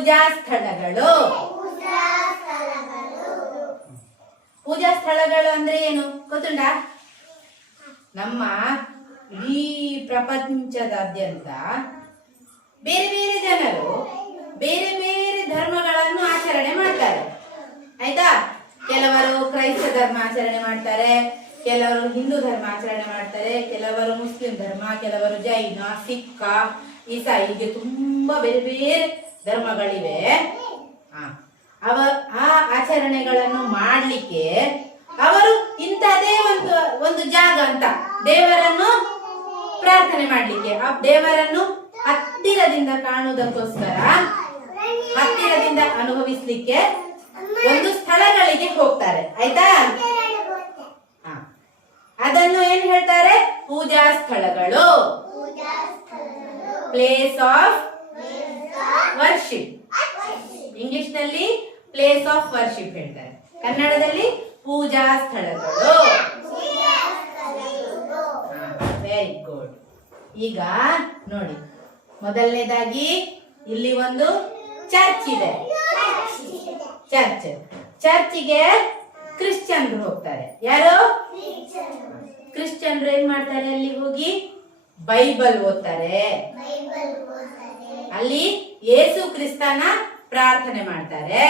ಪೂಜಾ ಸ್ಥಳಗಳು. ಪೂಜಾ ಸ್ಥಳಗಳು ಅಂದ್ರೆ ಏನು ಗೊತ್ತುಂಟಾ? ನಮ್ಮ ಇಡೀ ಪ್ರಪಂಚದಾದ್ಯಂತ ಬೇರೆ ಬೇರೆ ಜನರು ಬೇರೆ ಬೇರೆ ಧರ್ಮಗಳನ್ನು ಆಚರಣೆ ಮಾಡ್ತಾರೆ. ಆಯ್ತಾ? ಕೆಲವರು ಕ್ರೈಸ್ತ ಧರ್ಮ ಆಚರಣೆ ಮಾಡ್ತಾರೆ, ಕೆಲವರು ಹಿಂದೂ ಧರ್ಮ ಆಚರಣೆ ಮಾಡ್ತಾರೆ, ಕೆಲವರು ಮುಸ್ಲಿಂ ಧರ್ಮ, ಕೆಲವರು ಜೈನ, ಸಿಖ್, ಈಸಾಯಿ, ಹೀಗೆ ತುಂಬಾ ಬೇರೆ ಬೇರೆ ಧರ್ಮಗಳಿವೆ. ಆ ಆಚರಣೆಗಳನ್ನು ಮಾಡ್ಲಿಕ್ಕೆ ಅವರು ಇಂಥದೇ ಒಂದು ಜಾಗ ಅಂತ ದೇವರನ್ನು ಪ್ರಾರ್ಥನೆ ಮಾಡ್ಲಿಕ್ಕೆ, ಆ ದೇವರನ್ನು ಹತ್ತಿರದಿಂದ ಕಾಣುವುದಕ್ಕೋಸ್ಕರ, ಹತ್ತಿರದಿಂದ ಅನುಭವಿಸ್ಲಿಕ್ಕೆ ಒಂದು ಸ್ಥಳಗಳಿಗೆ ಹೋಗ್ತಾರೆ. ಆಯ್ತಾ? ಅದನ್ನು ಏನ್ ಹೇಳ್ತಾರೆ? ಪೂಜಾ ಸ್ಥಳಗಳು, ಪ್ಲೇಸ್ ಆಫ್ ವರ್ಷಿಪ್. ಇಂಗ್ಲಿಷ್ ನಲ್ಲಿ ಪ್ಲೇಸ್ ಆಫ್ ವರ್ಷಿಪ್ ಹೇಳ್ತಾರೆ, ಕನ್ನಡದಲ್ಲಿ ಪೂಜಾ ಸ್ಥಳಗಳು. Very good. ಈಗ ನೋಡಿ, ಮೊದಲನೇದಾಗಿ ಇಲ್ಲಿ ಒಂದು ಚರ್ಚ್ ಇದೆ. ಚರ್ಚ್ಗೆ ಕ್ರಿಶ್ಚಿಯನ್ರು ಹೋಗ್ತಾರೆ. ಯಾರು? ಕ್ರಿಶ್ಚಿಯನ್ರು ಏನ್ ಮಾಡ್ತಾರೆ? ಅಲ್ಲಿ ಹೋಗಿ ಬೈಬಲ್ ಓದ್ತಾರೆ, ಅಲ್ಲಿ ಯೇಸು ಕ್ರಿಸ್ತನ ಪ್ರಾರ್ಥನೆ ಮಾಡ್ತಾರೆ.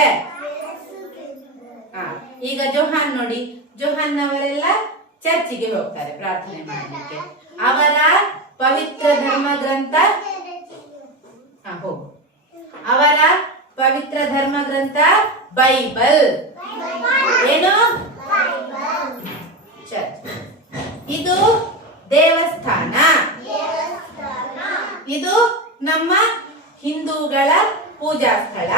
ಈಗ ಜೋಹಾನ್ ನೋಡಿ, ಜೋಹಾನ್ ಅವರೆಲ್ಲ ಚರ್ಚಿಗೆ ಹೋಗ್ತಾರೆ ಪ್ರಾರ್ಥನೆ ಮಾಡಲಿಕ್ಕೆ. ಅವರ ಪವಿತ್ರ ಧರ್ಮ ಗ್ರಂಥ ಅವರ ಪವಿತ್ರ ಧರ್ಮ ಗ್ರಂಥ ಬೈಬಲ್. ಏನು? ಚರ್ಚ್. ಇದು ದೇವಸ್ಥಾನ. ಇದು ನಮ್ಮ ಹಿಂದೂಗಳ ಪೂಜಾ ಸ್ಥಳ.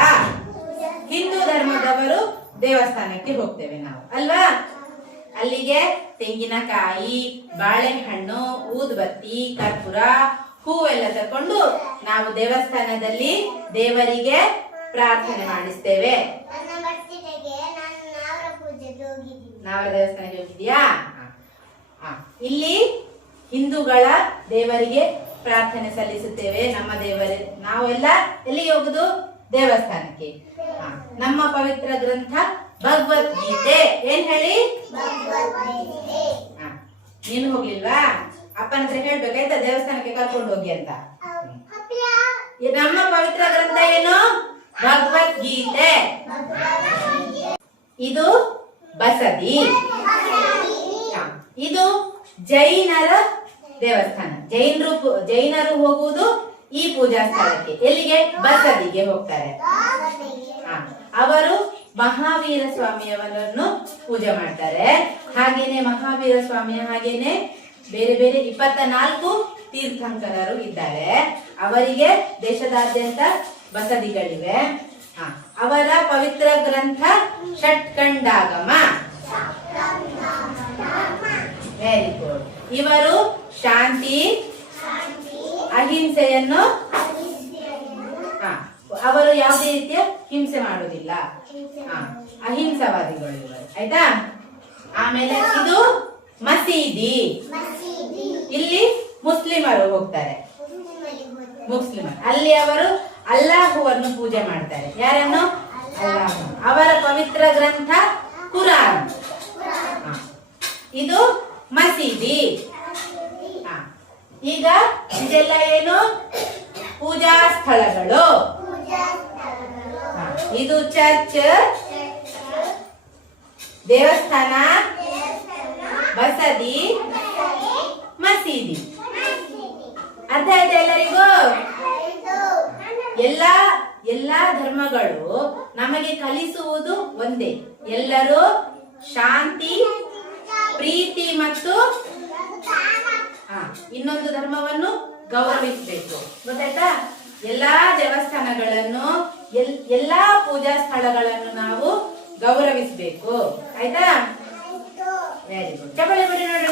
ಹಿಂದೂ ಧರ್ಮದವರು ದೇವಸ್ಥಾನಕ್ಕೆ ಹೋಗ್ತೇವೆ ನಾವು, ಅಲ್ವಾ? ಅಲ್ಲಿಗೆ ತೆಂಗಿನಕಾಯಿ, ಬಾಳೆಹಣ್ಣು, ಊದುಬತ್ತಿ, ಕರ್ಪೂರ, ಹೂವೆಲ್ಲ ತಕೊಂಡು ನಾವು ದೇವಸ್ಥಾನದಲ್ಲಿ ದೇವರಿಗೆ ಪ್ರಾರ್ಥನೆ ಮಾಡಿಸ್ತೇವೆ. ನಾವರ ದೇವಸ್ಥಾನಕ್ಕೆ ಹೋಗಿದ್ಯಾ? ಇಲ್ಲಿ ಹಿಂದೂಗಳ ದೇವರಿಗೆ ಪ್ರಾರ್ಥನೆ ಸಲ್ಲಿಸುತ್ತೇವೆ. ನಮ್ಮ ದೇವರ ನಾವೆಲ್ಲ ಎಲ್ಲಿಗೆ ಹೋಗುದು? ದೇವಸ್ಥಾನಕ್ಕೆ. ನಮ್ಮ ಪವಿತ್ರ ಗ್ರಂಥ ಭಗವದ್ಗೀತೆ. ಏನ್ ಹೇಳಿ? ನೀನು ಹೋಗ್ಲಿಲ್ವಾ? ಅಪ್ಪನ ಹತ್ರ ಹೇಳ್ಬೇಕಾಯ್ತಾ ದೇವಸ್ಥಾನಕ್ಕೆ ಕರ್ಕೊಂಡು ಹೋಗಿ ಅಂತ. ನಮ್ಮ ಪವಿತ್ರ ಗ್ರಂಥ ಏನು? ಭಗವದ್ಗೀತೆ. ಇದು ಬಸದಿ. ಇದು ಜೈನರ ದೇವಸ್ಥಾನ. ಜೈನರು ಹೋಗುವುದು ಈ ಪೂಜಾ ಸ್ಥಳಕ್ಕೆ. ಎಲ್ಲಿಗೆ? ಬಸದಿಗೆ ಹೋಗ್ತಾರೆ. ಅವರು ಮಹಾವೀರ ಸ್ವಾಮಿಯವರನ್ನು ಪೂಜೆ ಮಾಡ್ತಾರೆ. ಹಾಗೇನೆ ಮಹಾವೀರ ಸ್ವಾಮಿಯ ಹಾಗೇನೆ ಬೇರೆ ಬೇರೆ 24 ತೀರ್ಥಂಕರರು ಇದ್ದಾರೆ. ಅವರಿಗೆ ದೇಶದಾದ್ಯಂತ ಬಸದಿಗಳಿವೆ. ಅವರ ಪವಿತ್ರ ಗ್ರಂಥ ಷಟ್ಕಂಡಾಗಮ. Very good. ಇವರು ಶಾಂತಿ, ಅಹಿಂಸೆಯನ್ನು, ಅವರು ಯಾವುದೇ ರೀತಿಯ ಹಿಂಸೆ ಮಾಡುವುದಿಲ್ಲ. ಅಹಿಂಸವಾದಿಗಳು ಇವರು. ಆಯ್ತಾ? ಆಮೇಲೆ ಇದು ಮಸೀದಿ. ಇಲ್ಲಿ ಮುಸ್ಲಿಮರು ಹೋಗ್ತಾರೆ. ಅಲ್ಲಿ ಅವರು ಅಲ್ಲಾಹುವನ್ನು ಪೂಜೆ ಮಾಡ್ತಾರೆ. ಯಾರನ್ನು? ಅಲ್ಲಾಹು. ಅವರ ಪವಿತ್ರ ಗ್ರಂಥ ಕುರಾನ್. ಇದು ಮಸೀದಿ. ಈಗ ಇದೆಲ್ಲ ಏನು? ಪೂಜಾ ಸ್ಥಳಗಳು. ಇದು ಚರ್ಚ್, ದೇವಸ್ಥಾನ, ಬಸದಿ, ಮಸೀದಿ. ಅರ್ಥ ಆಯ್ತಾ ಎಲ್ಲರಿಗೂ? ಎಲ್ಲಾ ಧರ್ಮಗಳು ನಮಗೆ ಕಲಿಸುವುದು ಒಂದೇ. ಎಲ್ಲರೂ ಶಾಂತಿ, ಪ್ರೀತಿ ಮತ್ತು ಇನ್ನೊಂದು ಧರ್ಮವನ್ನು ಗೌರವಿಸಬೇಕು. ಗೊತ್ತಾಯ್ತಾ? ಎಲ್ಲಾ ದೇವಸ್ಥಾನಗಳನ್ನು, ಎಲ್ಲಾ ಪೂಜಾ ಸ್ಥಳಗಳನ್ನು ನಾವು ಗೌರವಿಸಬೇಕು. ಆಯ್ತಾ? Very good. ಚಪ್ಪಾಳೆ ಕೊಡಿ ನೋಡೋಣ.